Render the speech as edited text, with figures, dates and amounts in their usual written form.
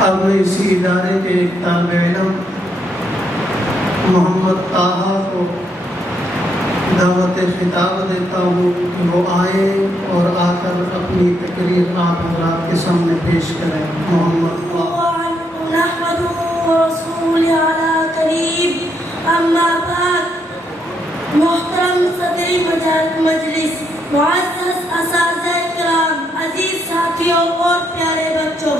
اب میں اسی ادارے کے ایک طالب علم محمد طاہا کو دعوت خطاب دیتا ہوں کہ وہ آئیں اور آ کر اپنی تقریر آپ حضرات کے سامنے پیش کریں. محمد طاہا. نحمده ورسوله علی کریم. اما بعد. محترم صدر مجلس، معزز اساتذہ کرام، عزیز ساتھیوں اور پیارے بچوں،